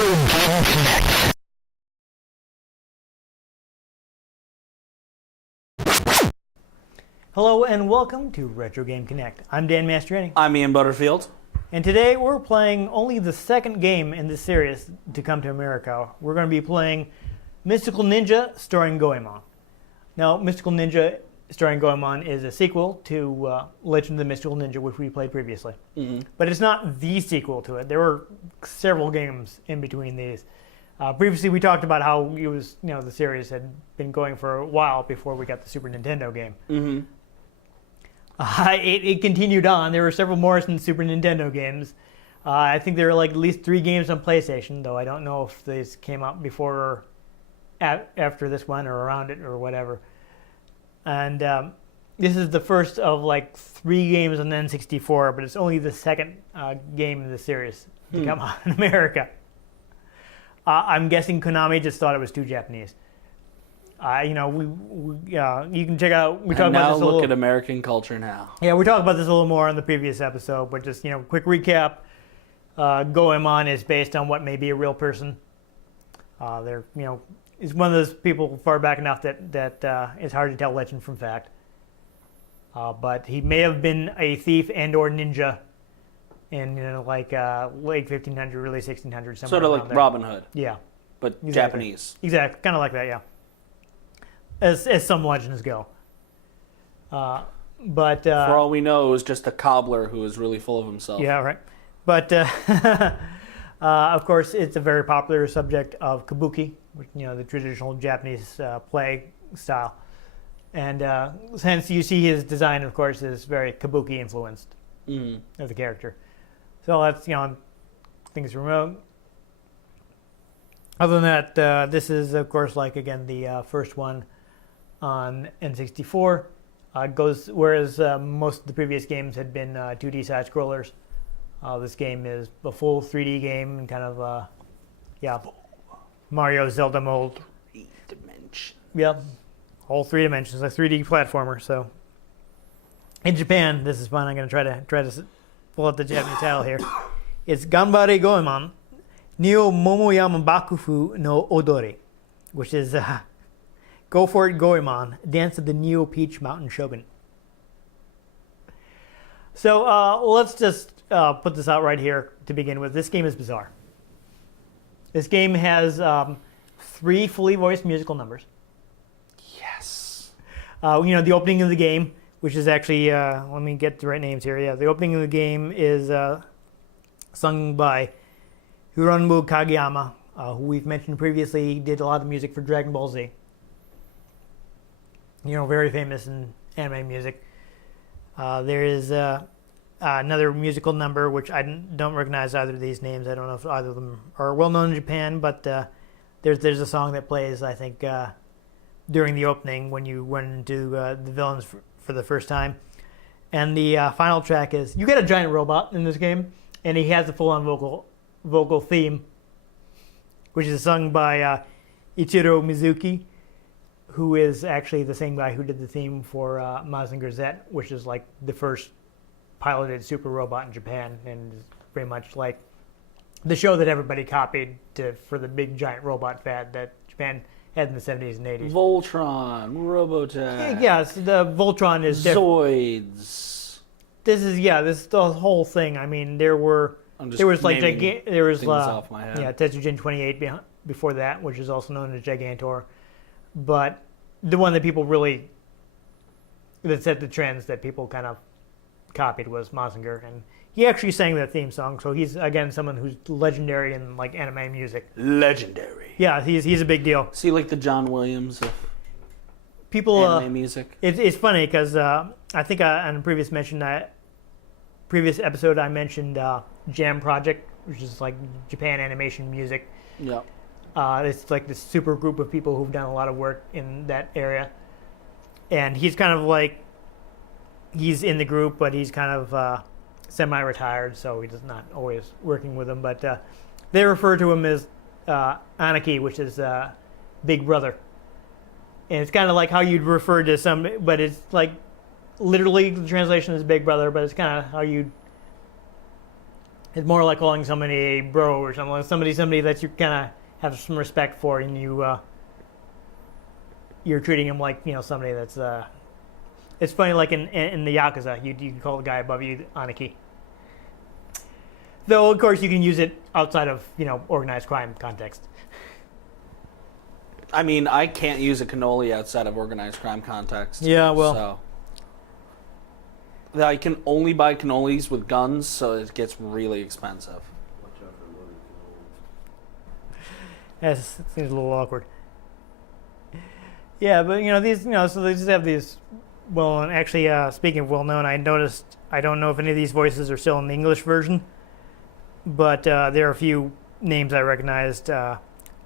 Game Connect. Hello and welcome to Retro Game Connect. I'm Dan Mastriani. I'm Ian Butterfield. And today we're playing only the second game in this series to come to America. We're going to be playing Mystical Ninja starring Goemon. Now, Mystical Ninja starring Goemon is a sequel to Legend of the Mystical Ninja, which we played previously. Mm-hmm. But it's not the sequel to it. There were several games in between these. Previously, we talked about how it was, the series had been going for a while before we got the Super Nintendo game. Mm-hmm. It continued on. There were several more than Super Nintendo games. I think there were at least 3 games on PlayStation, though I don't know if these came out before or after this one or around it or whatever. And this is the first of 3 games on the N64, but it's only the second game in the series to come out in America. I'm guessing Konami just thought it was too Japanese. You can check out. We talk about this a little. Look at American culture now. Yeah, we talked about this a little more on the previous episode, but just quick recap. Goemon is based on what may be a real person. They're is one of those people far back enough that it's hard to tell legend from fact. But he may have been a thief and/or ninja in late 1500, early 1600, sort of like there. Robin Hood. Yeah, but exactly. Japanese. Exactly, kind of like that. Yeah. As some legends go. But for all we know, it was just a cobbler who was really full of himself. Yeah, right. But of course, it's a very popular subject of kabuki, which, the traditional Japanese play style, and hence you see his design, of course, is very kabuki influenced of the character. So that's things remote. Other than that, this is of course again the first one on N64. Whereas most of the previous games had been 2D side scrollers. This game is a full 3D game and kind of Mario Zelda mold. 3 dimension. Yep, whole 3 dimensions, a 3D platformer. So in Japan, this is fun. I'm going to try to pull up the Japanese title here. It's Ganbare Goemon Neo Momoyama Bakufu no Odori, which is Go for it, Goemon, Dance of the Neo Peach Mountain Shogun. So let's just put this out right here to begin with. This game is bizarre. This game has 3 fully voiced musical numbers. Yes. The opening of the game, which is actually, let me get the right names here. Yeah, the opening of the game is sung by Hironobu Kageyama, who we've mentioned previously. He did a lot of music for Dragon Ball Z. Very famous in anime music. There is another musical number, which I don't recognize either of these names. I don't know if either of them are well known in Japan, but there's a song that plays, I think, during the opening when you run into the villains for the first time. And the final track is, you get a giant robot in this game, and he has a full-on vocal theme, which is sung by Ichiro Mizuki, who is actually the same guy who did the theme for Mazinger Z, which is the first piloted super robot in Japan, and is pretty much the show that everybody copied for the big giant robot fad that Japan had in the 70s and 80s. Voltron, Robotech. Yes, the Voltron is Zoids. This is the whole thing. I mean, there was off my head. Tetsujin 28 before that, which is also known as Gigantor. But the one that that set the trends that people kind of copied was Mazinger, and he actually sang that theme song. So he's again someone who's legendary in anime music. Legendary. Yeah, he's a big deal. Is he like the John Williams of anime music? It's funny because I think on a previous episode I mentioned Jam Project, which is Japan animation music. Yeah. It's this super group of people who've done a lot of work in that area. And he's kind of he's in the group, but he's kind of semi-retired, so he's not always working with them. But they refer to him as Aniki, which is Big Brother. And it's kind of like how you'd refer to some, but it's literally the translation is Big Brother, but it's kind of how you'd It's more like calling somebody a bro or something. Like somebody that you kind of have some respect for, and you're treating him like somebody that's. It's funny, like in the Yakuza, you can call the guy above you Aniki. Though of course you can use it outside of organized crime context. I mean, I can't use a cannoli outside of organized crime context. Yeah, well. So. I can only buy cannolis with guns, so it gets really expensive. Watch out for loaded cannolis. Yes, it seems a little awkward. Yeah, but these so they just have these well-known. Actually, speaking of well-known, I noticed I don't know if any of these voices are still in the English version, but there are a few names I recognized.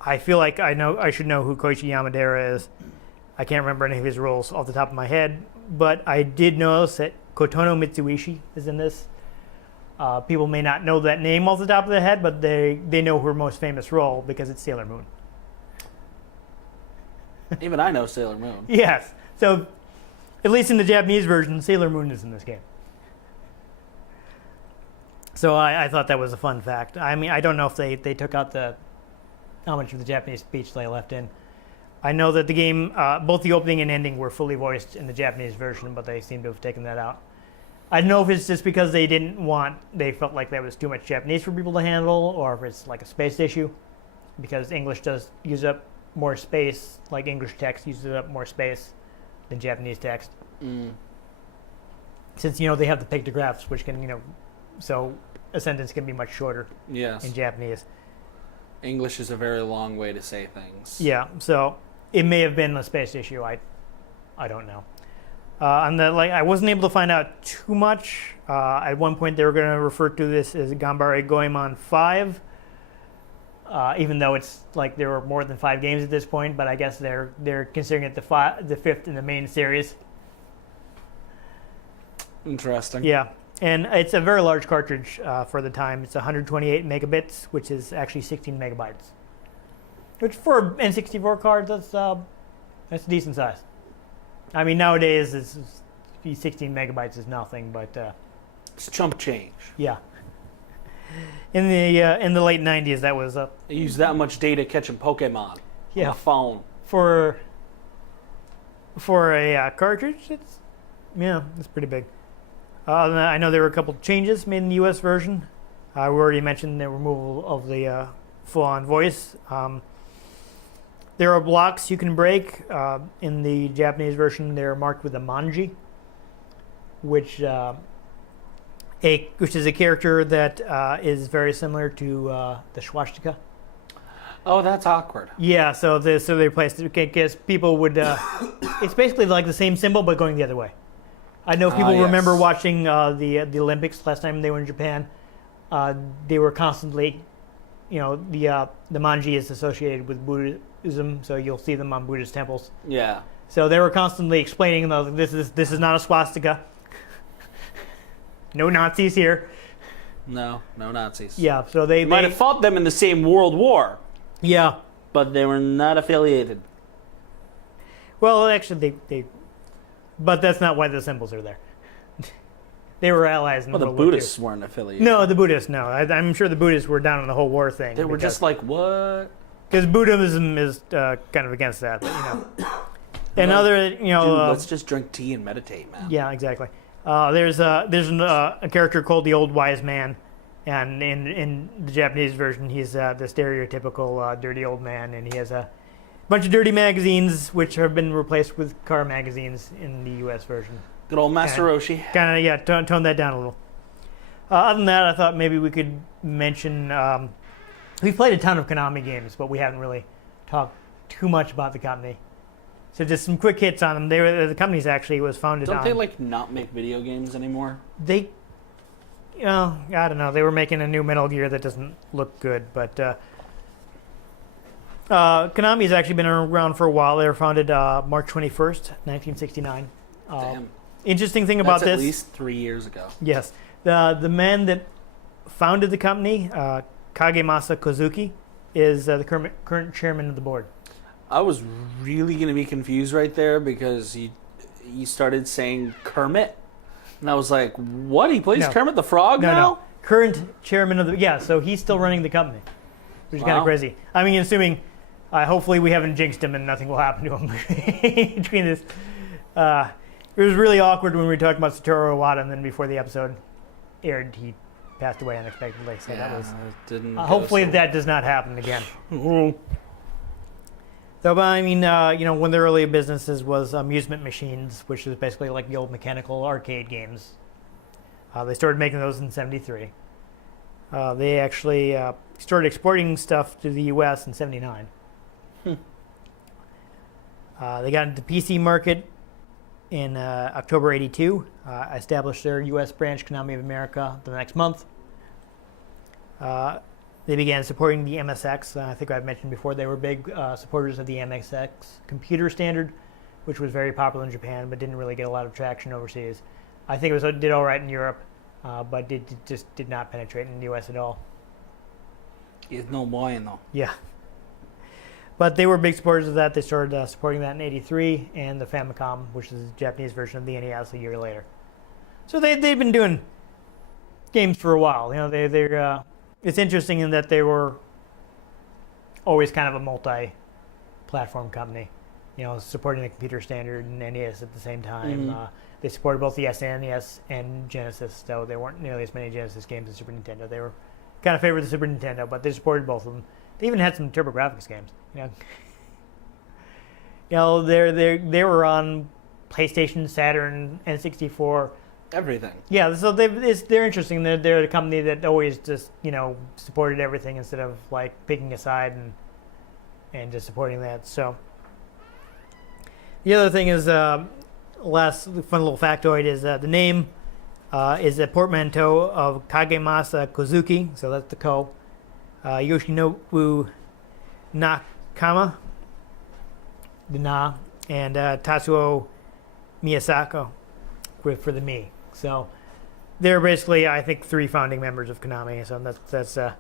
I feel like I should know who Koichi Yamadera is. I can't remember any of his roles off the top of my head, but I did notice that Kotono Mitsuishi is in this. People may not know that name off the top of their head, but they know her most famous role because it's Sailor Moon. Even I know Sailor Moon. Yes. So, at least in the Japanese version, Sailor Moon is in this game. So I thought that was a fun fact. I mean, I don't know if they took out how much of the Japanese speech they left in. I know that the game, both the opening and ending were fully voiced in the Japanese version, but they seem to have taken that out. I don't know if it's just because they felt like that was too much Japanese for people to handle, or if it's like a space issue, because English does use up more space, like English text uses up more space than Japanese text. Since, they have the pictographs, which can, so a sentence can be much shorter Yes. in Japanese. English is a very long way to say things. Yeah, so it may have been a space issue. I don't know. And I wasn't able to find out too much. At one point, they were going to refer to this as Ganbare Goemon 5, even though it's like there were more than 5 games at this point. But I guess they're considering it the 5th in the main series. Interesting. Yeah, and it's a very large cartridge for the time. It's 128 megabits, which is actually 16 megabytes. Which for N64 cards, that's a decent size. I mean, nowadays, 16 megabytes is nothing, but It's chump change. yeah. In the late 90s, that was I use that much data catching Pokemon on yeah a phone. for a cartridge. It's pretty big. I know there were a couple changes made in the U.S. version. We already mentioned the removal of the full-on voice. There are blocks you can break. In the Japanese version, they're marked with a manji, which is a character that is very similar to the swastika. Oh, that's awkward. Yeah, so they replaced it because people would. It's basically like the same symbol but going the other way. I know people remember yes. watching the Olympics last time they were in Japan. They were constantly, the manji is associated with Buddhism, so you'll see them on Buddhist temples. Yeah. So they were constantly explaining, this is not a swastika. No Nazis here. No Nazis. Yeah, so they might have fought them in the same World War, yeah. but they were not affiliated. Well, actually, but that's not why the symbols are there. They were allies in Well, the World War II. Buddhists weren't affiliated. No, the Buddhists, no. I'm sure the Buddhists were down on the whole war thing. They were just like, what? Because Buddhism is kind of against that, but, And other, Dude, let's just drink tea and meditate, man. Yeah, exactly. There's a character called the Old Wise Man, and in the Japanese version, he's the stereotypical dirty old man, and he has a bunch of dirty magazines, which have been replaced with car magazines in the U.S. version. Good old Master Roshi. Kind of, yeah, tone that down a little. Other than that, I thought maybe we could mention... we've played a ton of Konami games, but we haven't really talked too much about the company. So just some quick hits on them. The company's actually was founded on... Don't they, not make video games anymore? They... I don't know. They were making a new Metal Gear that doesn't look good, but... Konami's actually been around for a while. They were founded March 21st, 1969. Damn. Interesting thing about That's at this... least 3 years ago. Yes. The man that founded the company, Kagemasa Kozuki, is the current chairman of the board. I was really going to be confused right there because you started saying Kermit. And I was like, what? He plays No. Kermit the Frog now? current chairman of the so he's still running the company, which is kind of Wow. crazy. I mean, assuming hopefully we haven't jinxed him and nothing will happen to him between this. It was really awkward when we talked about Satoru Iwata, and then before the episode aired, he passed away unexpectedly. So that was didn't. hopefully that does not happen again. So, but I mean, one of the early businesses was amusement machines, which is basically like the old mechanical arcade games. They started making those in '73. They actually started exporting stuff to the U.S. in '79. They got into the PC market in October '82. Established their U.S. branch, Konami of America, the next month. They began supporting the MSX. I think I've mentioned before they were big supporters of the MSX computer standard, which was very popular in Japan, but didn't really get a lot of traction overseas. I think it did all right in Europe, but it just did not penetrate in the U.S. at all. It's no bueno. Yeah. But they were big supporters of that. They started supporting that in '83, and the Famicom, which is the Japanese version of the NES, a year later. So they've been doing games for a while. They're it's interesting in that they were always kind of a multi-platform company. Supporting the computer standard and NES at the same time. Mhm. They supported both the SNES and Genesis, though there weren't nearly as many Genesis games as Super Nintendo. They were kind of favored the Super Nintendo, but they supported both of them. They even had some TurboGrafx games. They were on PlayStation, Saturn, N64. Everything. Yeah, so they're interesting. They're a company that always just supported everything instead of like picking a side and just supporting that. So the other thing is, last fun little factoid is the name is a portmanteau of Kagemasa Kozuki, so that's the Ko, Yoshinobu Nakama, the Na, and Tatsuo Miyasako for the Mi. So they're basically, I think, 3 founding members of Konami. So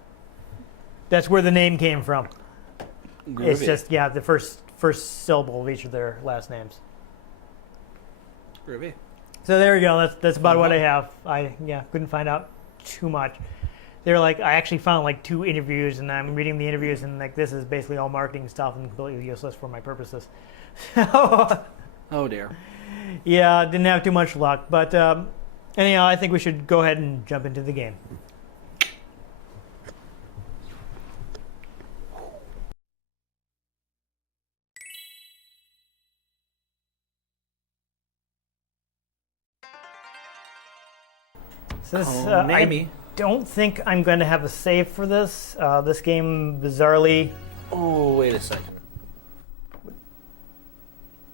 that's where the name came from. Groovy. It's just the first syllable of each of their last names. Groovy. So there we go. That's about what I have. I couldn't find out too much. They're like, I actually found like 2 interviews, and I'm reading the interviews, and like this is basically all marketing stuff and completely useless for my purposes. Oh dear. Yeah, didn't have too much luck, but anyhow, I think we should go ahead and jump into the game. So this, I don't think I'm going to have a save for this. This game, bizarrely... Oh, wait a second.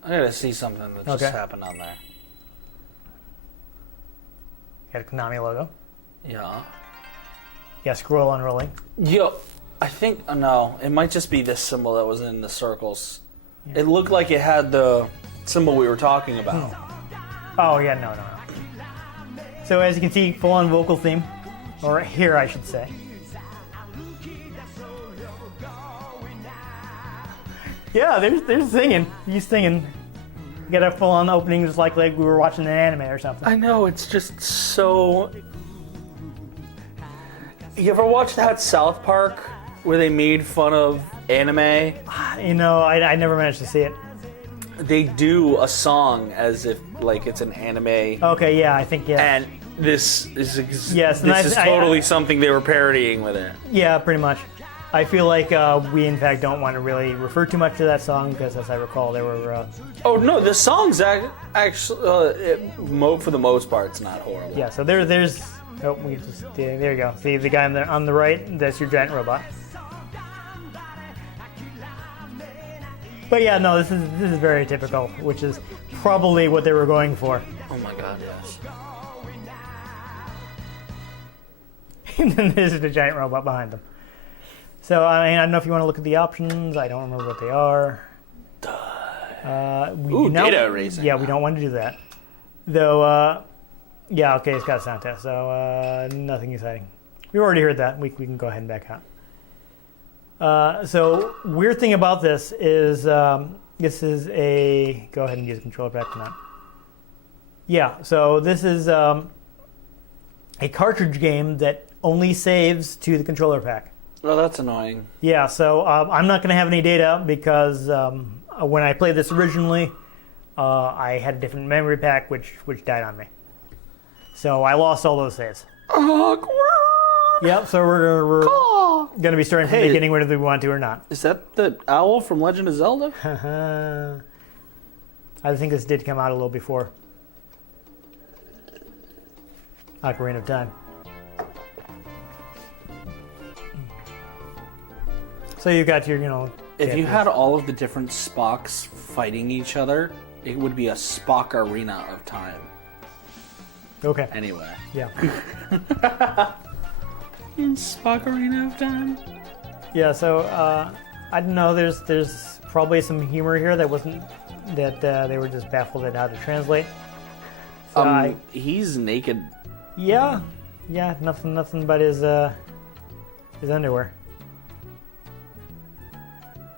I gotta see something that just happened on there. Got a Konami logo. Yeah. Yeah, scroll unrolling. Yo, I think, no, it might just be this symbol that was in the circles. Yeah. It looked like it had the symbol we were talking about. Oh, yeah, no. So as you can see, full-on vocal theme. Or here, I should say. Yeah, there's singing. He's singing. You got a full-on opening just like we were watching an anime or something. I know, it's just so... You ever watch that South Park where they made fun of anime? I never managed to see it. They do a song as if like it's an anime. Okay, yeah, I think, yeah. And this is Yes, totally something they were parodying with it. Yeah, pretty much. I feel like we, in fact, don't want to really refer too much to that song because, as I recall, there were... Oh, no, the song's actually, for the most part, it's not horrible. Yeah, so there's... Oh, there you go. See the guy on the right? That's your giant robot. But yeah, no, this is very typical, which is probably what they were going for. Oh my god, yes. And then there's the giant robot behind them. So, I don't know if you want to look at the options. I don't remember what they are. Data erasing. Yeah, we don't want to do that. Though, yeah, okay, it's got a sound test, so nothing exciting. We've already heard that. We can go ahead and back out. So, weird thing about this is this is a... Go ahead and use the controller back to that. Yeah, so this is a cartridge game that only saves to the controller pack. Oh, that's annoying. Yeah, so I'm not going to have any data because when I played this originally, I had a different memory pack which died on me. So I lost all those saves. Awkward. Yep, so we're going to be starting from the beginning whether we want to or not. Is that the owl from Legend of Zelda? I think this did come out a little before Ocarina of Time. So you got your, If you had all of the different Spocks fighting each other, it would be a Spock arena of time. Okay. Anyway. Yeah. In Spock arena of time? Yeah, so I don't know, there's probably some humor here that wasn't, that they were just baffled at how to translate. So he's naked. Yeah, nothing but his underwear.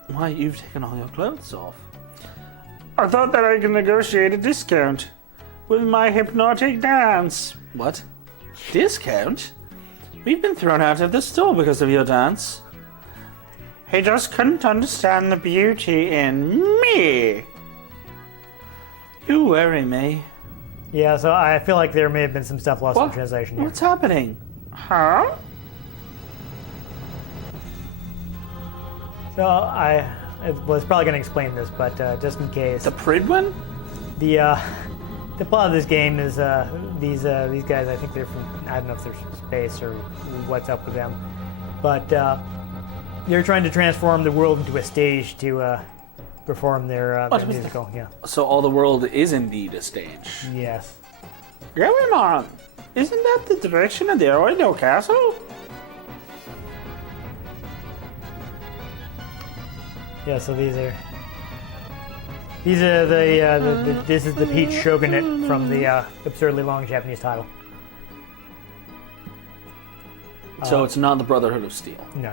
Why, you've taken all your clothes off. I thought that I could negotiate a discount with my hypnotic dance. What? Discount? We've been thrown out of the store because of your dance. He just couldn't understand the beauty in me. You worry me. Yeah, so I feel like there may have been some stuff lost in What? translation here. What's happening? Huh? So I was probably going to explain this, but just in case, The Pridwin? the plot of this game is these guys. I think they're from, I don't know if they're from space or what's up with them, but they're trying to transform the world into a stage to perform their musical. Yeah. So all the world is indeed a stage. Yes. Goemon, isn't that the direction of the Oido Castle? Yeah. So these are the this is the Peach Shogunate from the absurdly long Japanese title. So it's not the Brotherhood of Steel. No,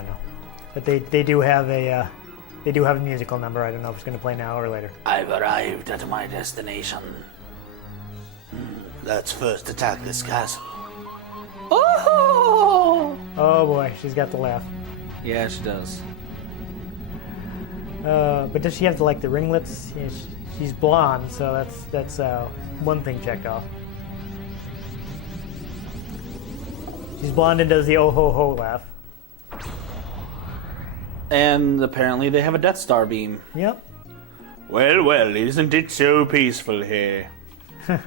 but they do have a musical number. I don't know if it's going to play now or later. I've arrived at my destination. Let's first attack this castle. Oh! Oh boy, she's got the laugh. Yeah, she does. But does she have the ringlets? Yeah, she's blonde, so that's one thing checked off. She's blonde and does the oh ho ho laugh. And apparently they have a Death Star beam. Yep. Well, well, isn't it so peaceful here? Wait,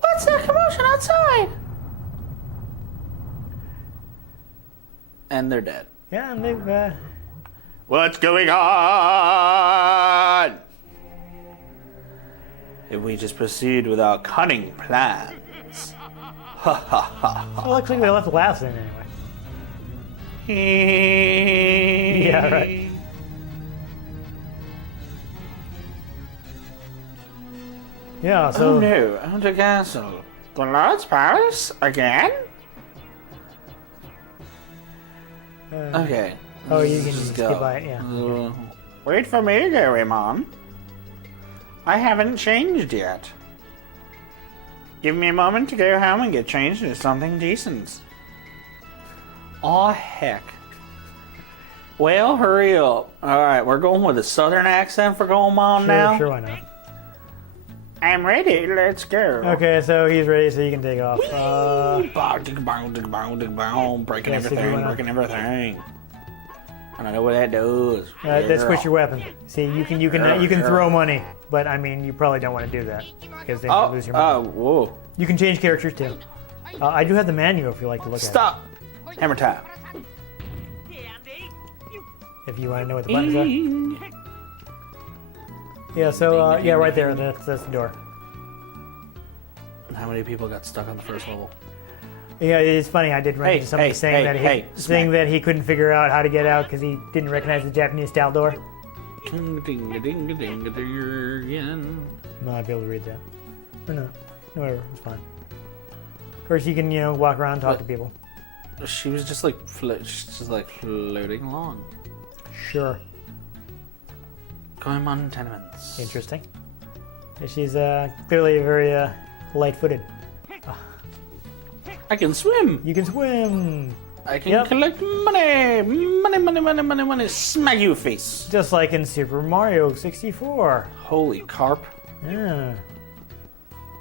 what's that commotion outside? And they're dead. Yeah, and they've What's going on? If we just proceed with our cunning plans. Ha ha ha. well, looks like they left laughs in anyway. Yeah, right. Yeah, so Oh no, Under Castle. The Lord's Palace? Again? Okay. oh, you can Just just go. get by it. Yeah. Wait for me, Goemon. I haven't changed yet. Give me a moment to go home and get changed into something decent. Aw, heck. Well, hurry up. Alright, we're going with a southern accent for Goemon now. Sure, why not? I'm ready, let's go. Okay, so he's ready, so you can take off. Breaking Yes, if you everything, wanna- breaking everything. I don't know what that does. That's switch your weapon. See, you can throw money, but I mean, you probably don't want to do that because then you lose your money. Whoa. You can change characters too. I do have the manual if you like to look Stop! Hammer time. at it. If you want to know what the buttons are. Yeah. So yeah, right there. That's the door. How many people got stuck on the first level? Yeah, it's funny. I did run into somebody saying that he couldn't figure out how to get out because he didn't recognize the Japanese style door. Ding ding ding ding ding. Might be able to read that. Or no, whatever. It's fine. Of course, you can walk around, talk to people. She was just like floating along. Sure. Goemon tenements. Interesting. She's clearly very light-footed. I can swim. You can swim. I can collect money. Money. Smack you face. Just like in Super Mario 64. Holy carp. Yeah.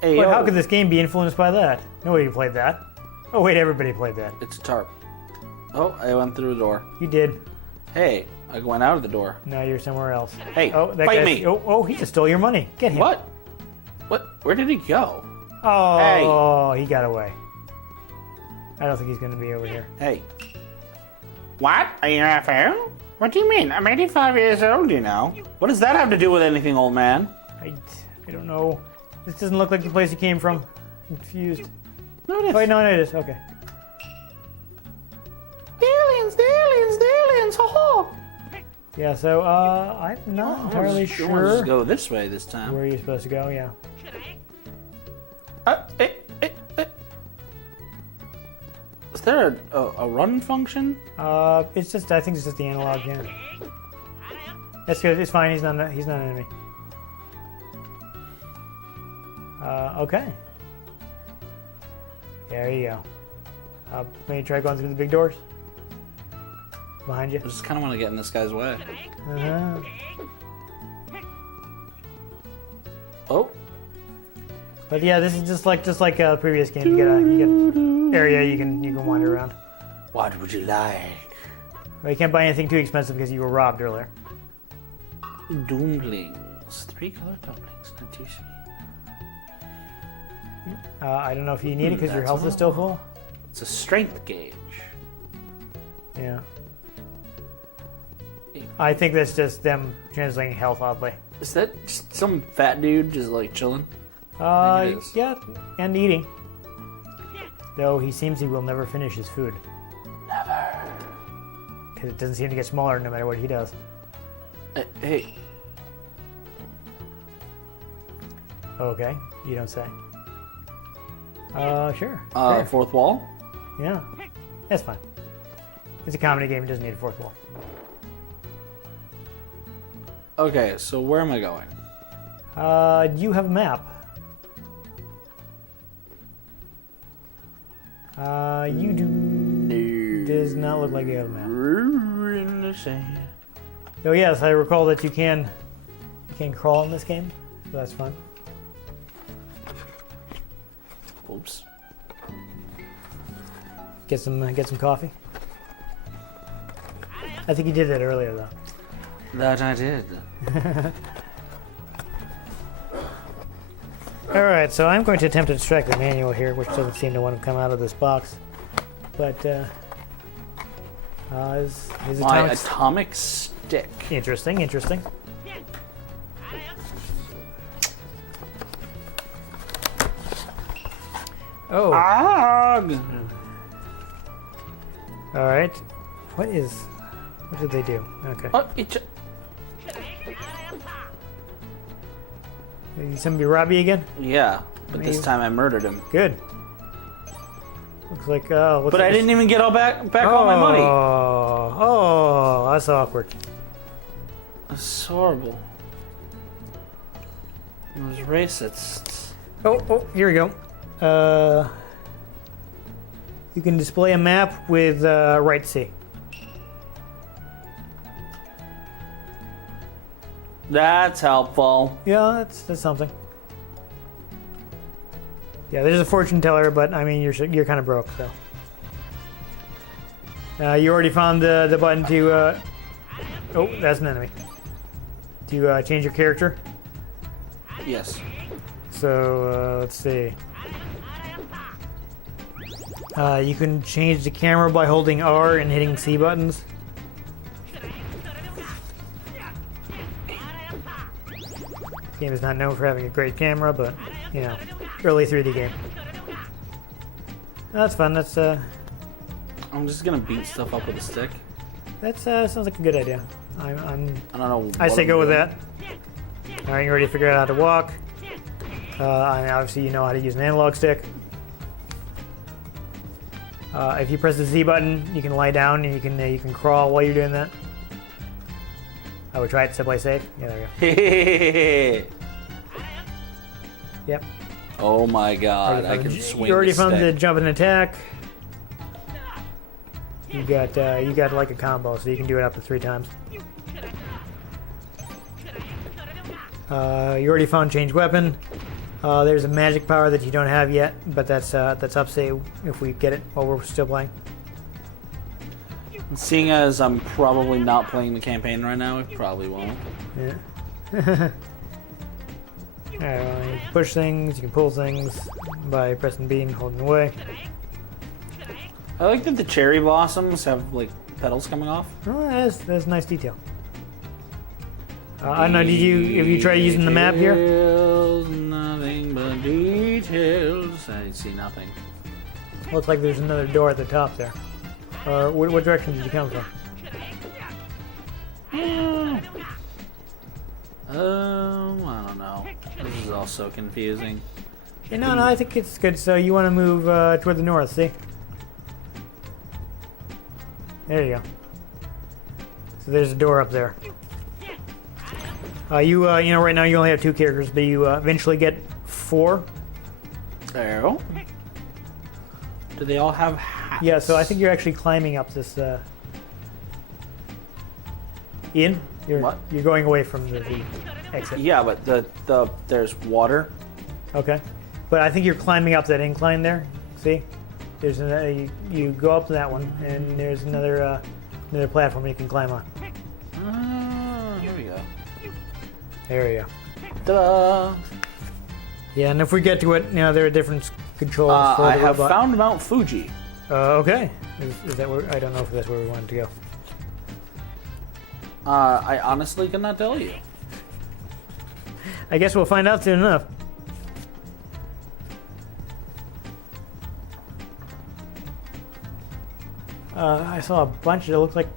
Hey, But how could this game be influenced by that? Nobody played that. Oh wait, everybody played that. It's a tarp. Oh, I went through the door. You did. Hey, I went out of the door. Now you're somewhere else. Hey, Oh, that fight guy's- me. Oh, he just stole your money. Get him. What? What? Where did he go? Oh, he got away. I don't think he's going to be over here. Hey. What? Are you an FO? What do you mean? I'm 85 years old, you know. What does that have to do with anything, old man? I don't know. This doesn't look like the place you came from. I'm confused. No, it is. Wait, no, it is. Okay. Aliens, ho-ho! Yeah, so, I'm not entirely I want to sure just go this way this time. where you're supposed to go, yeah. Eh. Is there a run function? It's just, I think it's just the analog, yeah. That's good, it's fine, he's not an enemy. Okay. There you go. Maybe try going through the big doors? Behind you. I just kind of want to get in this guy's way. Uh-huh. Oh. But yeah, this is just like a previous game. You get an area you can wander around. What would you like? Well, you can't buy anything too expensive because you were robbed earlier. Dumplings. 3 colored dumplings. And t-shirt. I don't know if you need it because your That's health what is I still want. full. It's a strength gauge. Yeah. I think that's just them translating health oddly. Is that just some fat dude just like chilling? I think it is. Yeah, and eating. Though he seems he will never finish his food. Never. Because it doesn't seem to get smaller no matter what he does. Hey. Okay, you don't say. Sure. Fair. Fourth wall? Yeah, that's fine. It's a comedy game, it doesn't need a fourth wall. Okay, so where am I going? Do you have a map? You do. No. Does not look like you have a map. In the sand. Oh yes, I recall that you can crawl in this game, so that's fun. Oops. Get some coffee. I think you did that earlier though. That I did. Alright, so I'm going to attempt to extract the manual here, which doesn't seem to want to come out of this box. But, his My atomic... atomic stick. Interesting. Oh, Arg! alright. What did they do? Okay. Oh, it's Did somebody rob you again? yeah, but this Maybe. time I murdered him. Good. Looks like, But I didn't even get all back all my money. Oh, that's awkward. That's horrible. Those racists. Oh, here we go. You can display a map with right C. That's helpful. Yeah, that's something. Yeah, there's a fortune teller, but I mean you're kind of broke, so. You already found the button to. Oh, that's an enemy. To change your character. Yes. So let's see. You can change the camera by holding R and hitting C buttons. This game is not known for having a great camera, but you know, early 3D game. That's fun. That's I'm just gonna beat stuff up with a stick. sounds like a good idea. I don't know. I say what go I'm with doing. that. All right, you already figured out how to walk. And obviously you know how to use an analog stick. If you press the Z button, you can lie down and you can crawl while you're doing that. I would try it to play safe. Yeah, there we go. Yep. Oh my god, I can swing You already the found the stick. jump and attack. You got like a combo, so you can do it up to 3 times. You already found change weapon. There's a magic power that you don't have yet, but that's up say if we get it while we're still playing. Seeing as I'm probably not playing the campaign right now, I probably won't. Yeah. Alright, well, you can push things, you can pull things by pressing B and holding away. I like that the cherry blossoms have like petals coming off. Oh, that's nice detail. I don't know, have you tried using the map here? Details, nothing but details. I see nothing. Looks like there's another door at the top there. Or what direction did you come from? I don't know. This is all so confusing. Yeah, no, I think it's good. So you want to move toward the north, see? There you go. So there's a door up there. You know, right now you only have 2 characters, but you eventually get 4. There. Do they all have hats? Yeah, so I think you're actually climbing up this. Ian, What? You're going away from the exit. Yeah, but there's water. Okay, but I think you're climbing up that incline there. See, there's you go up that one, and there's another platform you can climb on. Here we go. There you go. Ta-da! Yeah, and if we get to it, you know, there are different controls for the I have robot. found Mount Fuji. Okay, is that where? I don't know if that's where we wanted to go. I honestly cannot tell you. I guess we'll find out soon enough. I saw a bunch that looked like,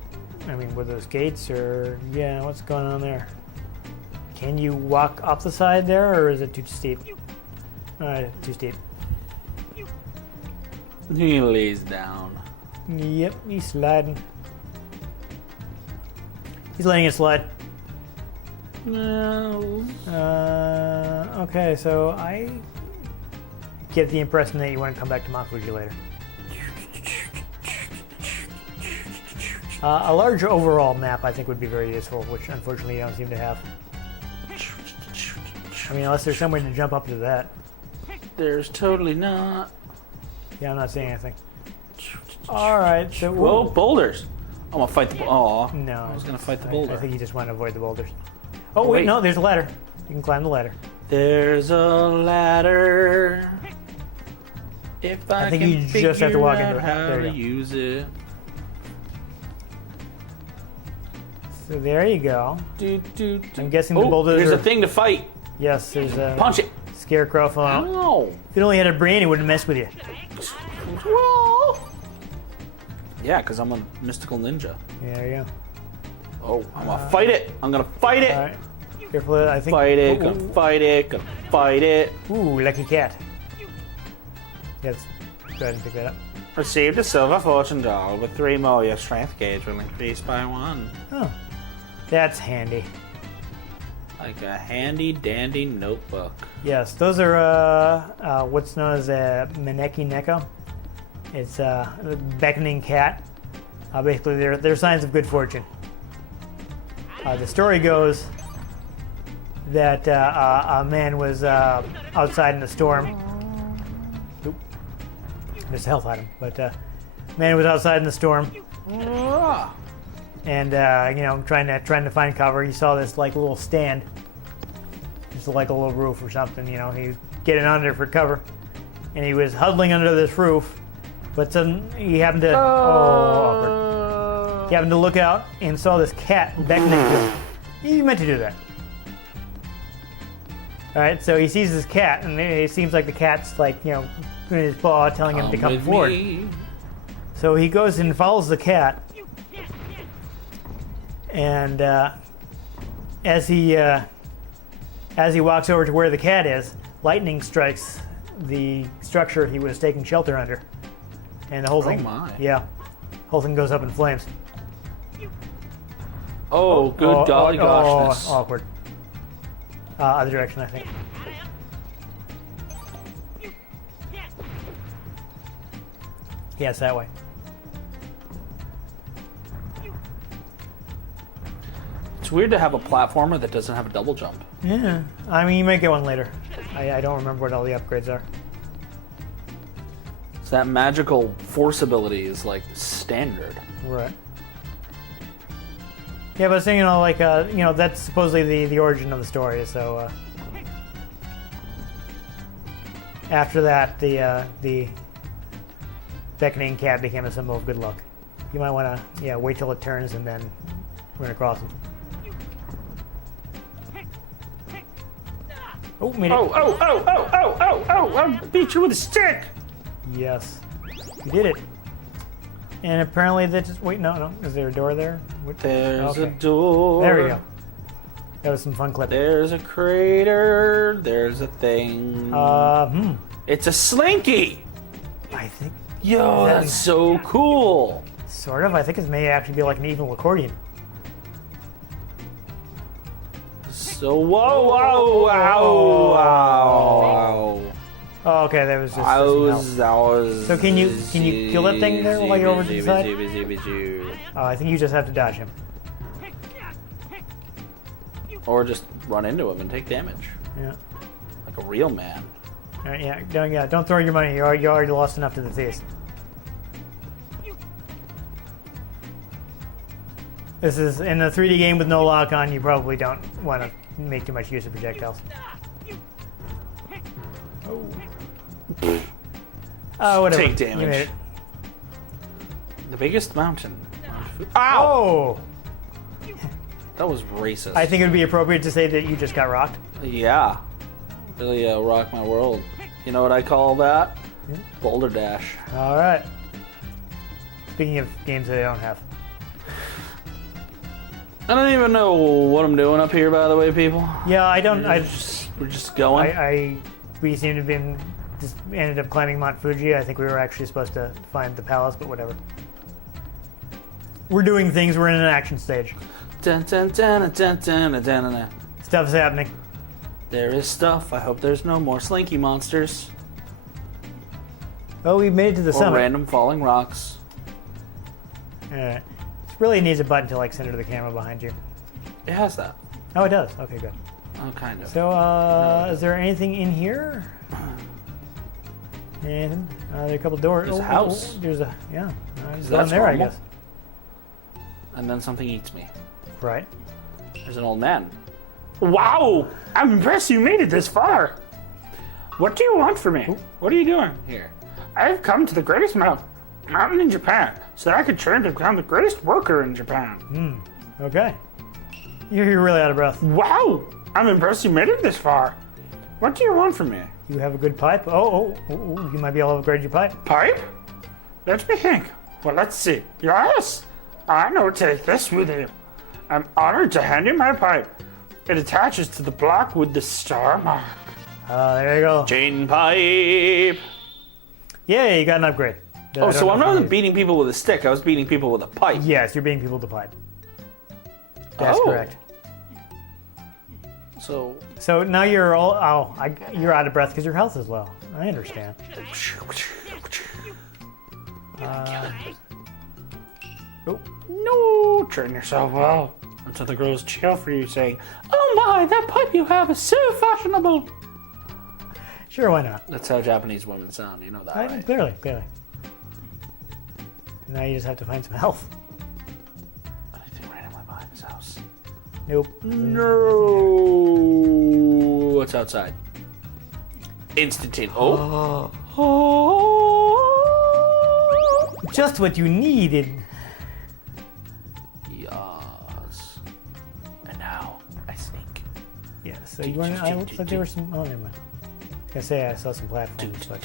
I mean, were those gates or, yeah, what's going on there? Can you walk up the side there, or is it too steep? Too steep. He lays down. Yep, he's sliding. He's letting it slide. No. Okay, so I get the impression that you want to come back to Mount Fuji later. A larger overall map, I think, would be very useful, which unfortunately you don't seem to have. I mean, unless there's some way to jump up to that. There's totally not. Yeah, I'm not saying anything. Alright, so... Whoa, boulders! I'm gonna fight the. Aw. No. I was gonna fight the I boulder. think you just want to avoid the boulders. Oh, wait, wait. no, there's a ladder. You can climb the ladder. There's a ladder. If I think can you just have to walk into figure it. out how There you to go. use it. So there you go. I'm guessing the Oh, boulders there's are... a thing to fight. Yes, there's a Punch it. scarecrow falling out. Ow. If it only had a brain, it wouldn't mess with you. Whoa. Yeah, because I'm a mystical ninja. There you go. Oh, I'm gonna fight it. I'm gonna fight it. All right. Careful, I think... Fight it. Ooh, Gonna fight it. Gonna fight it. ooh, lucky cat. Yes, go ahead and pick that up. Received a silver fortune doll with 3 more. Your strength gauge will increase by 1. Oh, that's handy. Like a handy dandy notebook. Yes, those are what's known as a Maneki Neko. It's a beckoning cat. Basically, they're signs of good fortune. The story goes that a man was outside in a storm. Oop. There's a health item, but man was outside in the storm, and you know, trying to find cover. He saw this like little stand, just like a little roof or something. You know, he was getting under for cover, and he was huddling under this roof. But suddenly he happened to awkward. He happened to look out and saw this cat beckoning to him. You meant to do that. All right, so he sees this cat, and it seems like the cat's like, you know, in his paw, telling him to come with forward. me. So he goes and follows the cat, and as he walks over to where the cat is, lightning strikes the structure he was taking shelter under, and the whole thing, my. yeah, whole thing goes up in flames. Oh, good golly goshness. Awkward. Other direction, I think. Yes, that way. It's weird to have a platformer that doesn't have a double jump. Yeah. I mean, you might get one later. I don't remember what all the upgrades are. So that magical force ability is like standard. Right. Yeah, but saying, that's supposedly the origin of the story. So after that, the beckoning cat became a symbol of good luck. You might want to, wait till it turns and then run across him. Oh, made it. Oh! I beat you with a stick! Yes, you did it. And apparently that just no. Is there a door there? There's Okay. a door. There we go. That was some fun clipping. There's a crater. There's a thing. It's a slinky. I think Yo, That- that's so cool. sort of. I think it may actually be like an evil accordion. So whoa. Oh, okay, that was just. I some was. help. So can you kill that thing there while you're over to the side? I think you just have to dodge him. Or just run into him and take damage, Yeah. like a real man. Don't throw your money. You already lost enough to the thieves. This is in a 3D game with no lock on. You probably don't want to make too much use of projectiles. Oh, whatever. Take You made damage. it. The biggest mountain. Oh! That was racist. I think it would be appropriate to say that you just got rocked. Yeah. Really rock my world. You know what I call that? Boulder Dash. All right. Speaking of games that I don't have. I don't even know what I'm doing up here, by the way, people. Yeah, I don't. We're just going. We seem to have been just ended up climbing Mount Fuji. I think we were actually supposed to find the palace, but whatever. We're doing things. We're in an action stage. Dun, dun, dun, dun, dun, dun, dun, dun. Stuff's happening. There is stuff. I hope there's no more slinky monsters. Oh, we made it to the Or summit. random falling rocks. Alright. This really needs a button to like center the camera behind you. It has that. Oh, it does. Okay, good. Oh, kind of. So, is there anything in here? Anything? There are a couple doors. There's a house. There's a down that's there, I normal. guess. And then something eats me. Right. There's an old man. Wow! I'm impressed you made it this far. What do you want from me? What are you doing here? I've come to the greatest mountain in Japan so that I could train to become the greatest worker in Japan. Okay. You're really out of breath. Wow! I'm impressed you made it this far. What do you want from me? You have a good pipe. Oh, you might be able to upgrade your pipe. Pipe? Let me think. Well, let's see. Yes! I know, take this with you. I'm honored to hand you my pipe. It attaches to the block with the star mark. There you go. Chain pipe. Yeah, you got an upgrade. I Oh, don't so know I'm if you not need- beating people with a stick. I was beating people with a pipe. Yes, you're beating people with the pipe. That's Oh. correct. So. So now you're you're out of breath because your health is low. I understand. No, train yourself well until the girls cheer for you, saying, "Oh my, that pipe you have is so fashionable." Sure, why not? That's how Japanese women sound. You know that, right? Clearly. Now you just have to find some health. Anything randomly behind this house? Nope. No. What's outside? Instantaneous. Oh. Just what you needed. Yes. And now I sneak. Yeah. So you want? I looks like there were some. Oh, never mind. I was gonna say I saw some platforms, but I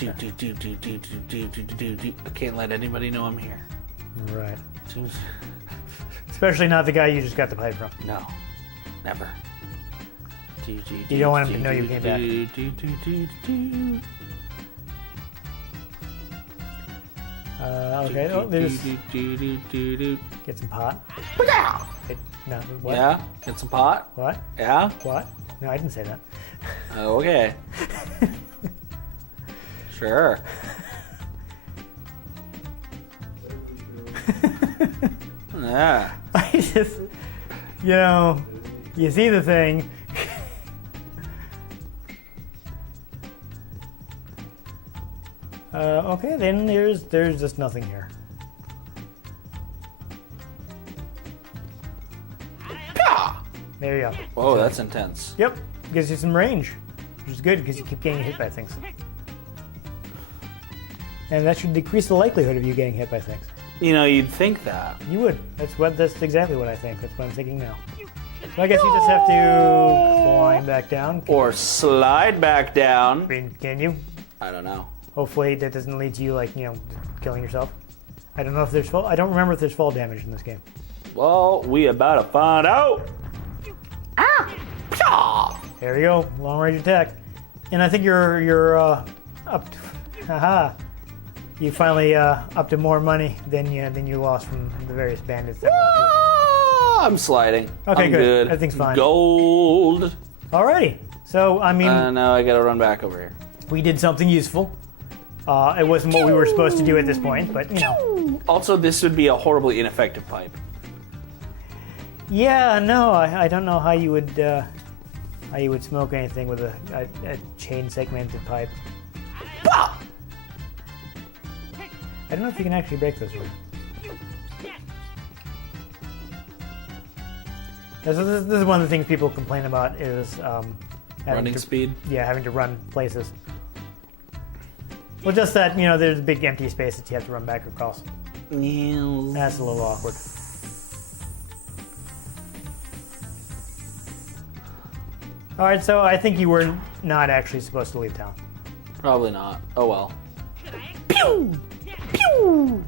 can't let anybody know I'm here. right. Especially not the guy you just got the pipe from. No. Never. You don't want him to know you came back. Okay. Oh, there's get some pot. Hey, no. What? Yeah? Get some pot? What? Yeah? What? No, I didn't say that. Okay. Sure. Yeah. I just, you know, you see the thing. Okay, then there's just nothing here. There you go. Whoa, that's intense. Yep, gives you some range, which is good because you keep getting hit by things. And that should decrease the likelihood of you getting hit by things. You know, you'd think that. You would. That's exactly what I think. That's what I'm thinking now. So I guess you just have to climb back down. Or slide back down. Can you? I don't know. Hopefully that doesn't lead to you, like, you know, killing yourself. I don't know if there's fall. I don't remember if there's fall damage in this game. Well, we about to find out. There we go, long range attack, and I think you're up. Haha. You finally up to more money than you lost from the various bandits. That I'm sliding. Okay, I'm good. Everything's fine. Gold. Alrighty. So I mean, Now I gotta run back over here. we did something useful. It wasn't what we were supposed to do at this point, but you know. Also, this would be a horribly ineffective pipe. Yeah, no, I don't know how you would smoke anything with a chain segmented pipe. I don't know if you can actually break those. This is one of the things people complain about is Running speed? Yeah, having to run places. Well, just that, you know, there's a big empty space that you have to run back across. That's a little awkward. All right, so I think you were not actually supposed to leave town. Probably not. Oh well. Pew! Pew!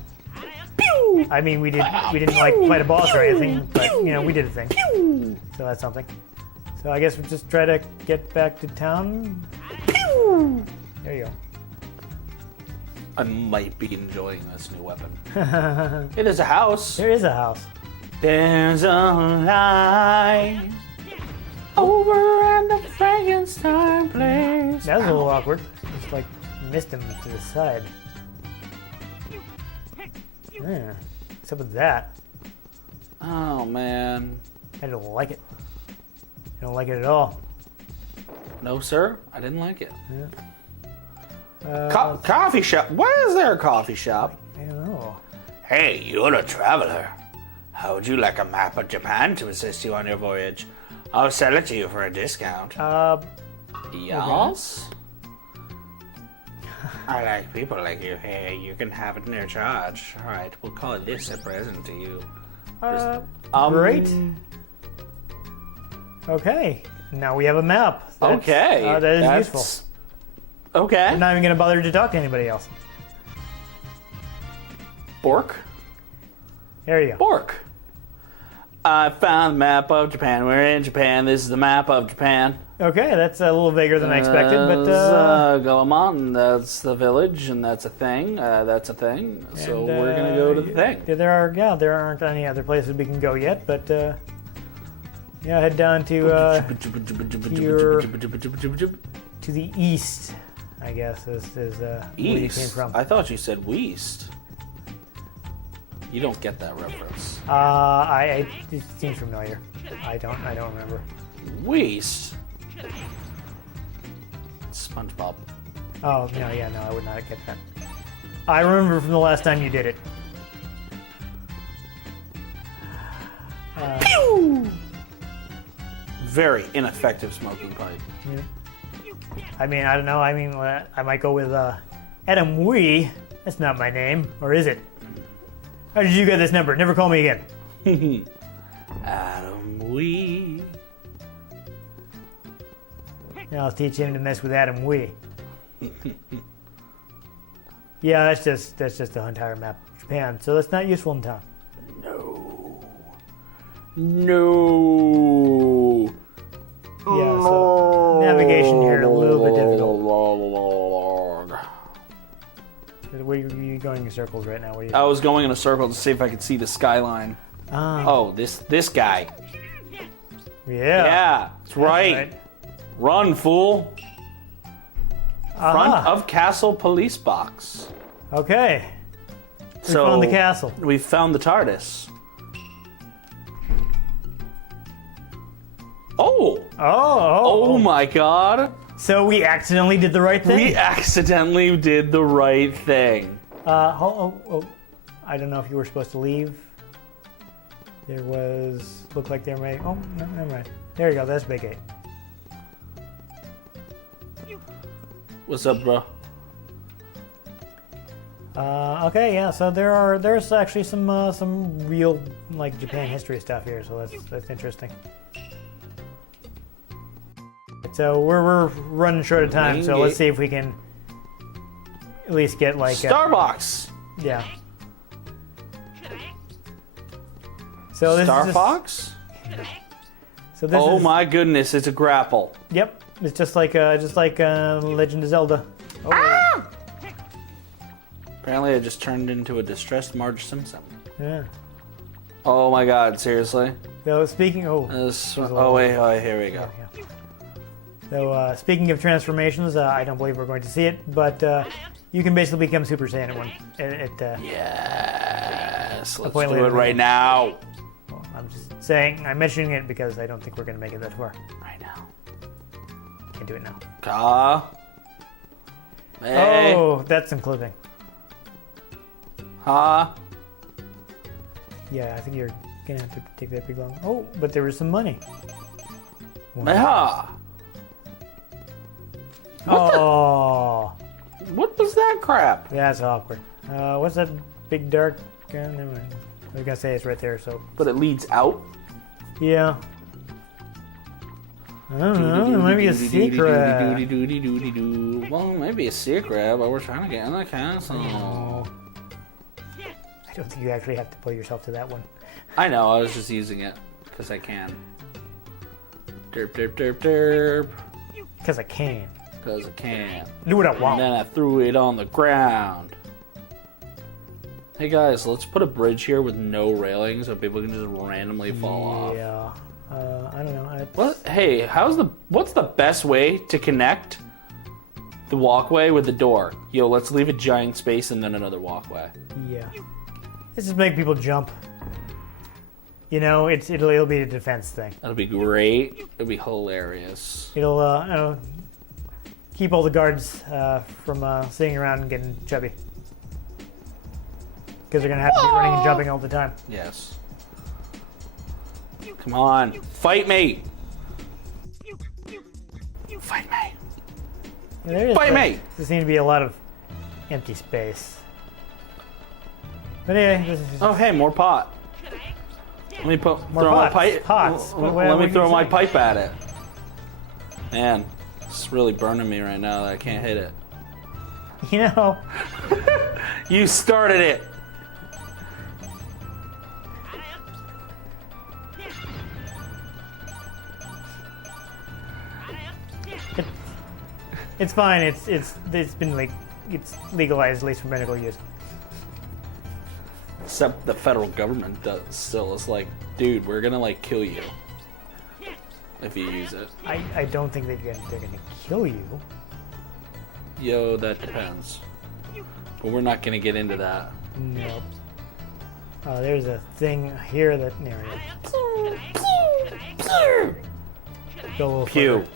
Pew! I mean, we didn't like fight a boss or anything, but you know, we did a thing. Pew! So that's something. So I guess we'll just try to get back to town. Pew! There you go. I might be enjoying this new weapon. It is a house. There is a house. There's a light over at the Frankenstein place. That was a little awkward. Just like missed him to the side. Yeah. What's up with that? Oh man. I don't like it. I don't like it at all. No, sir. I didn't like it. Yeah. Coffee shop. Why is there a coffee shop? I don't know. Hey, you're a traveler. How would you like a map of Japan to assist you on your voyage? I'll sell it to you for a discount. Yes. I like people like you. Hey, you can have it near charge. All right, we'll call this a present to you. Great. Okay. Now we have a map. Okay. That is that's useful. Okay. I'm not even going to bother to talk to anybody else. Bork. There you go. Bork. I found the map of Japan. We're in Japan. This is the map of Japan. Okay, that's a little bigger than I expected, but Goemon, that's the village, and that's a thing. That's a thing. So we're gonna go to the thing. There aren't any other places we can go yet, but yeah, head down to the east, I guess is where you came East. from. I thought you said west. You don't get that reference. It seems familiar. I don't remember. West. SpongeBob. Oh no, yeah, no, I would not get that. I remember from the last time you did it. Pew! Very ineffective smoking pipe. Yeah. I mean, I don't know. I mean, I might go with Adam Wee. That's not my name, or is it? How did you get this number? Never call me again. Adam Wee. Yeah, I'll teach him to mess with Adam Wee. Yeah, that's just the entire map of Japan. So that's not useful in town. No. Yeah, so navigation here a little bit difficult. Where are you going in circles right now? I was going in a circle to see if I could see the skyline. Oh, this guy. Yeah. That's right. Run, fool. Front of castle police box. Okay. So found the castle. We found the TARDIS. Oh! Oh my god! So we accidentally did the right thing? We accidentally did the right thing. I don't know if you were supposed to leave. There was... Looked like there may... Oh, no, never mind. There you go, that's Big 8. What's up, bro? Okay, yeah, so there's actually some real, like, Japan history stuff here, so that's interesting. So we're running short of time, so let's see if we can at least get, like... Starbucks! Yeah. So this Star is just, Fox? So this Oh is, my goodness, it's a grapple. Yep, it's just like Legend of Zelda. Oh. Ah! Apparently I just turned into a distressed Marge Simpson. Yeah. Oh my god, seriously? So speaking, Oh wait, here we go. Yeah. So speaking of transformations, I don't believe we're going to see it, but you can basically become Super Saiyan at one. Yes, let's point do later it right in now. Well, I'm just saying, I'm mentioning it because I don't think we're going to make it that far. Right now. Can't do it now. Ka. Hey. Oh, that's some clipping. Ha. Yeah, I think you're gonna have to take that big long. Oh, but there was some money. Ha. Oh, What was that crap? that's awkward. What's that big dark? Never mind. I was gonna say it's right there. So But it leads out? yeah. I don't know. Maybe a secret. Well, maybe a secret, but we're trying to get in the castle. Oh. I don't think you actually have to pull yourself to that one. I know, I was just using it because I can. Derp, derp, derp, derp. Because I can. Because I can. Do what I And want. then I threw it on the ground. Hey guys, let's put a bridge here with no railing so people can just randomly fall off. Yeah. I don't know. What? Hey, what's the best way to connect the walkway with the door? Yo, let's leave a giant space and then another walkway. Yeah. This is make people jump. You know, it'll be a defense thing. That'll be great. It'll be hilarious. It'll keep all the guards from sitting around and getting chubby. Because they're gonna have to be running and jumping all the time. Yes. Come on, fight me! Fight me! Fight me! There seems to be a lot of empty space. But anyway, this is Oh, hey, more pot. Let me throw my pipe. Pots. Let me throw my pipe at it. Man, it's really burning me right now that I can't hit it. You know, You started it. it's fine. It's been like it's legalized at least for medical use. Except the federal government does still. It's like, dude, we're gonna like kill you if you use it. I don't think they're gonna kill you. Yo, that depends. But we're not gonna get into that. Nope. Oh, there's a thing here that there it is. Go a little Pew. further.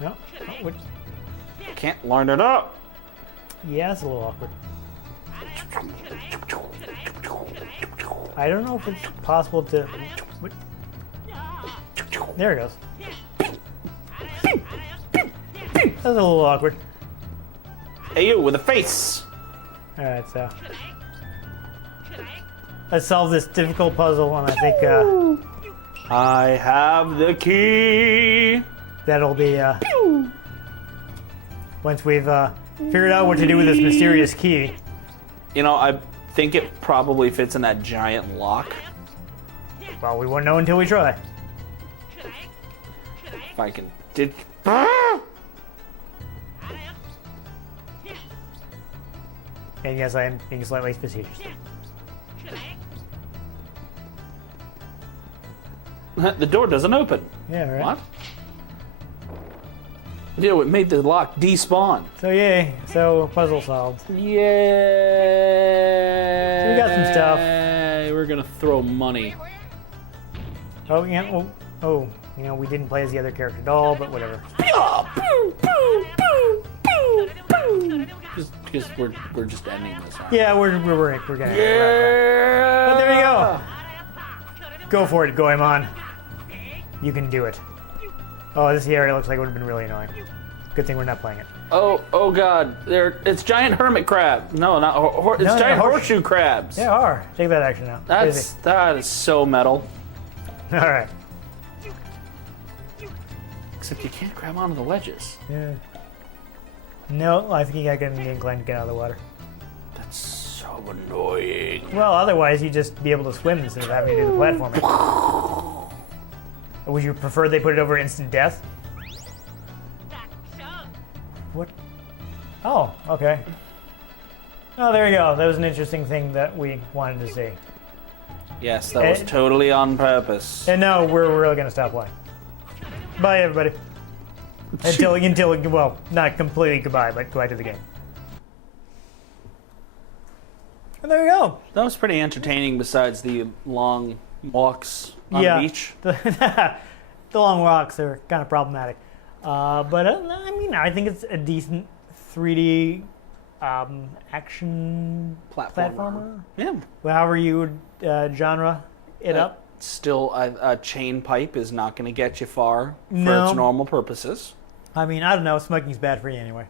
No. Oh, what? Can't line it up. Yeah, it's a little awkward. I don't know if it's possible to. What? There it goes. That's a little awkward. Hey, you with a face. All right, so let's solve this difficult puzzle, and I think I have the key. that'll be once we've figured out what to do with this mysterious key. You know, I think it probably fits in that giant lock. Well, we won't know until we try. If I can. Did. And yes, I am being slightly facetious. The door doesn't open. Yeah, right. What? Yo, it made the lock despawn. So yay! So puzzle solved. Yeah. stuff. We're gonna throw money. Oh, yeah. Well, oh, you know, we didn't play as the other character at all, but whatever. Just because we're just ending this. Yeah, we're gonna. Yeah. But there you go. Go for it, Goemon. You can do it. Oh, this area looks like it would have been really annoying. Good thing we're not playing it. Oh God! It's giant hermit crab. No, not it's No, giant they're horseshoe crabs. They are. Take that action now. That is so metal. All right. Except you can't grab onto the ledges. Yeah. No, I think you gotta get in the incline to get out of the water. That's so annoying. Well, otherwise you'd just be able to swim instead of having to do the platforming. Would you prefer they put it over instant death? What? Oh, okay. Oh, there you go. That was an interesting thing that we wanted to see. Yes, that was totally on purpose. And now we're really gonna stop playing. Bye, everybody. Until, well, not completely goodbye, but goodbye to the game. And there you go. That was pretty entertaining besides the long walks on the beach. The long walks are kind of problematic. But I mean, I think it's a decent 3D action platformer. Yeah. Well, however you would genre it up. Still, a chain pipe is not going to get you far for No. its normal purposes. I mean, I don't know. Smoking's bad for you anyway.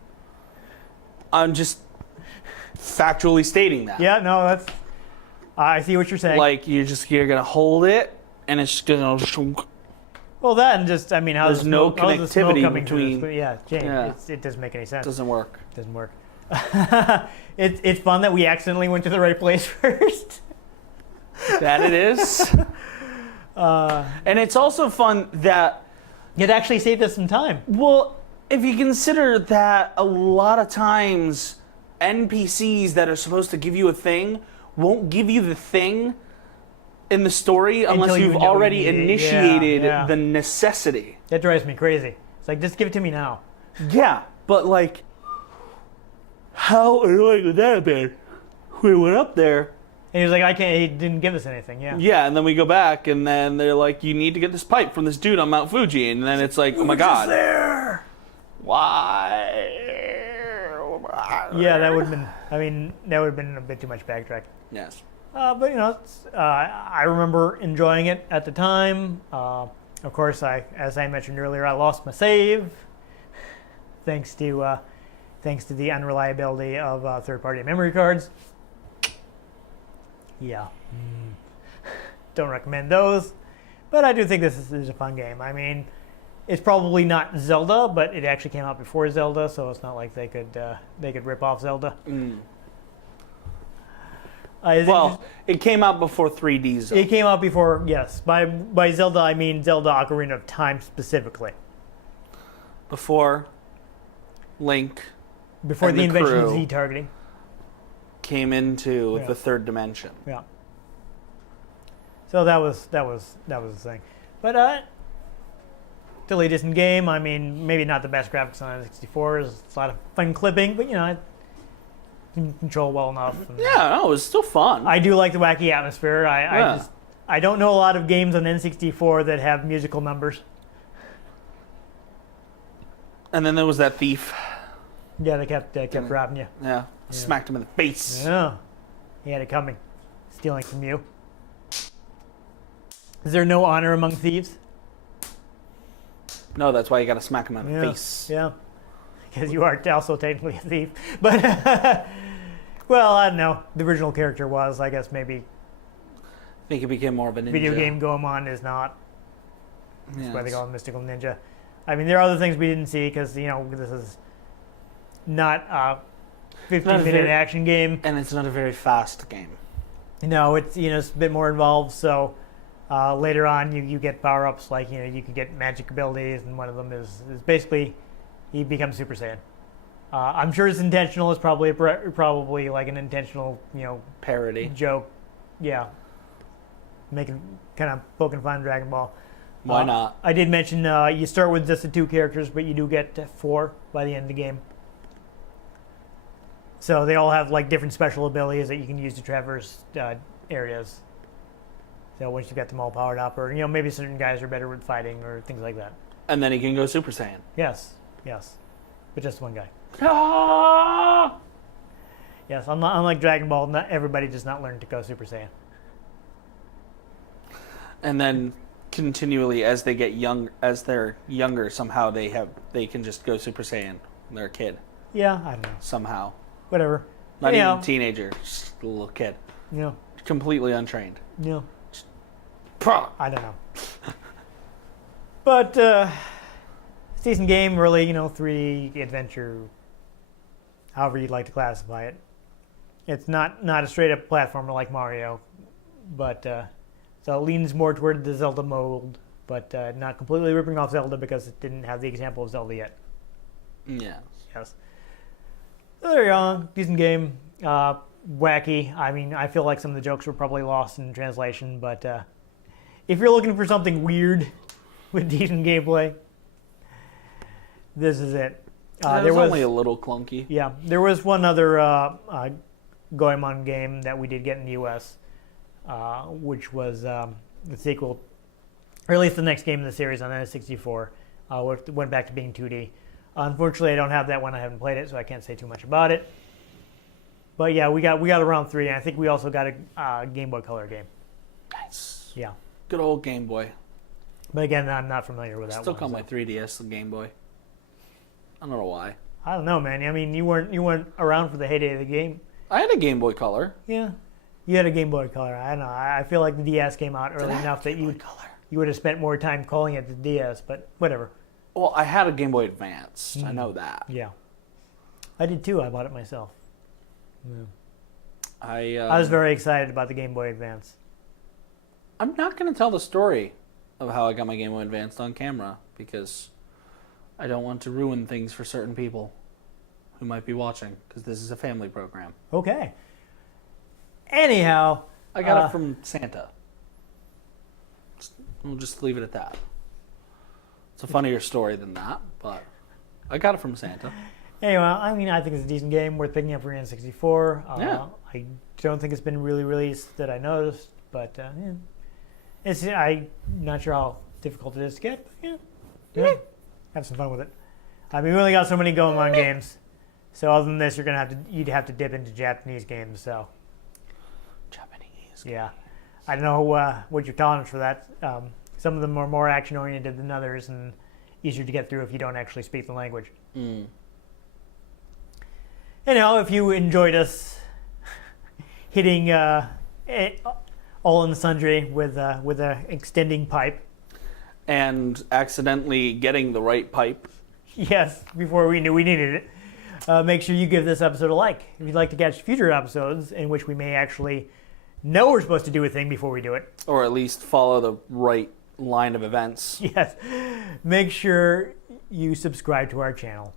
I'm just factually stating that. Yeah, no, that's... I see what you're saying. Like, you're going to hold it, and it's just going to... Well, that and just, I mean, how's There's no how's the smoke connectivity coming through between- this? Yeah, Jane, Yeah. it doesn't make any sense. Doesn't work. It doesn't work. It's fun that we accidentally went to the right place first. That it is. And it's also fun that... It actually saved us some time. Well, if you consider that a lot of times NPCs that are supposed to give you a thing won't give you the thing in the story unless Until you you've know already you need it. initiated Yeah. the necessity. That drives me crazy. It's like, just give it to me now. Yeah, but like, how annoying would that have been? We went up there. And he was like, he didn't give us anything, yeah. Yeah, and then we go back, and then they're like, you need to get this pipe from this dude on Mount Fuji. And then it's like, oh my God. there. Why? Yeah, that would have been, I mean, that would have been a bit too much backtrack. Yes. But, you know, I remember enjoying it at the time. Of course, as I mentioned earlier, I lost my save thanks to the unreliability of third-party memory cards. Yeah. Don't recommend those. But I do think this is a fun game. I mean, it's probably not Zelda, but it actually came out before Zelda, so it's not like they could rip off Zelda. It came out before 3D Zelda. It came out before, yes. By Zelda, I mean Zelda Ocarina of Time specifically. Before Link Before and the invention of crew Z-targeting. came into Yeah. the third dimension. Yeah. So that was the thing. But still a decent game. I mean, maybe not the best graphics on N64. It's a lot of fun clipping, but you know, it can control well enough. And Yeah, no, it was still fun. I do like the wacky atmosphere. I don't know a lot of games on N64 that have musical numbers. And then there was that thief. Yeah, they kept robbing you. Yeah, smacked him in the face. Yeah, he had it coming, stealing from you. Is there no honor among thieves? No, that's why you gotta smack him in the Yeah, face. yeah, because you are also technically a thief. But well, I don't know. The original character was, I guess, maybe I think it became more of a ninja. video game Goemon is not. That's Yes. why they call him Mystical Ninja. I mean, there are other things we didn't see because you know this is not a 15-minute action game. And it's not a very fast game. No, it's it's a bit more involved. So later on, you get power ups like you can get magic abilities, and one of them is basically he becomes Super Saiyan. I'm sure it's intentional. It's probably like an intentional Parody. joke. Yeah, making kind of poking fun Dragon Ball. Why not? I did mention you start with just the 2 characters, but you do get 4 by the end of the game. So they all have like different special abilities that you can use to traverse areas. So once you get them all powered up, or maybe certain guys are better with fighting or things like that. And then he can go Super Saiyan. Yes, but just one guy. Ah! Yes, unlike Dragon Ball, not everybody does not learn to go Super Saiyan. And then continually, as they get as they're younger, somehow they can just go Super Saiyan when they're a kid. Yeah, I don't know. Somehow. Whatever. Not even a teenager, just a little kid. Yeah. Completely untrained. Yeah. Pah! I don't know. But it's a decent game, really. 3D adventure, however you'd like to classify it. It's not a straight up platformer like Mario, but so it leans more toward the Zelda mold, but not completely ripping off Zelda because it didn't have the example of Zelda yet. Yeah. Yes. So there you go. Decent game. Wacky. I mean, I feel like some of the jokes were probably lost in translation, but if you're looking for something weird with decent gameplay, this is it. There was only a little clunky. Yeah, there was one other Goemon game that we did get in the U.S., which was the sequel, or at least the next game in the series on N64. Which went back to being 2D. Unfortunately, I don't have that one. I haven't played it, so I can't say too much about it. But yeah, we got around 3, and I think we also got a Game Boy Color game. Nice. Yeah. Good old Game Boy. But again, I'm not familiar with that Still one. call my 3DS the Game Boy. I don't know why. I don't know, man. I mean, you weren't around for the heyday of the game. I had a Game Boy Color. Yeah. You had a Game Boy Color. I don't know. I feel like the DS came out early enough that you would have spent more time calling it the DS, but whatever. Well, I had a Game Boy Advance. I know that. Yeah. I did too. I bought it myself. Yeah. I was very excited about the Game Boy Advance. I'm not going to tell the story of how I got my Game Boy Advance on camera because I don't want to ruin things for certain people who might be watching because this is a family program. Okay. Anyhow. I got it from Santa. We'll just leave it at that. It's a funnier story than that, but I got it from Santa. Anyway, I mean, I think it's a decent game worth picking up for N64. Yeah. I don't think it's been really released that I noticed, but yeah. I'm not sure how difficult it is to get, but yeah. Have some fun with it. I mean, we only got so many Goemon games, so other than this, you'd have to dip into Japanese games. So, Japanese. Yeah, I don't know what your tolerance for that. Some of them are more action oriented than others, and easier to get through if you don't actually speak the language. Mm. Anyhow, if you enjoyed us hitting all in the sundry with a extending pipe. And accidentally getting the right pipe. Yes, before we knew we needed it. Make sure you give this episode a like. If you'd like to catch future episodes in which we may actually know we're supposed to do a thing before we do it. Or at least follow the right line of events. Yes. Make sure you subscribe to our channel.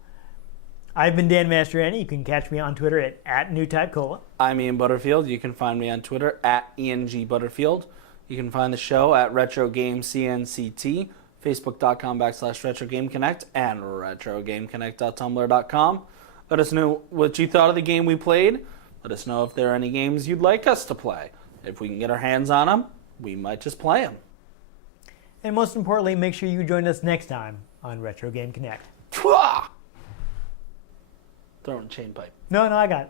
I've been Dan Mastriani. You can catch me on Twitter at NewTypeCola. I'm Ian Butterfield. You can find me on Twitter at IanG Butterfield. You can find the show at RetroGameCNCT, Facebook.com/RetroGameConnect, and RetroGameConnect.tumblr.com. Let us know what you thought of the game we played. Let us know if there are any games you'd like us to play. If we can get our hands on them, we might just play them. And most importantly, make sure you join us next time on Retro Game Connect. Throw in a chain pipe. No, I got it.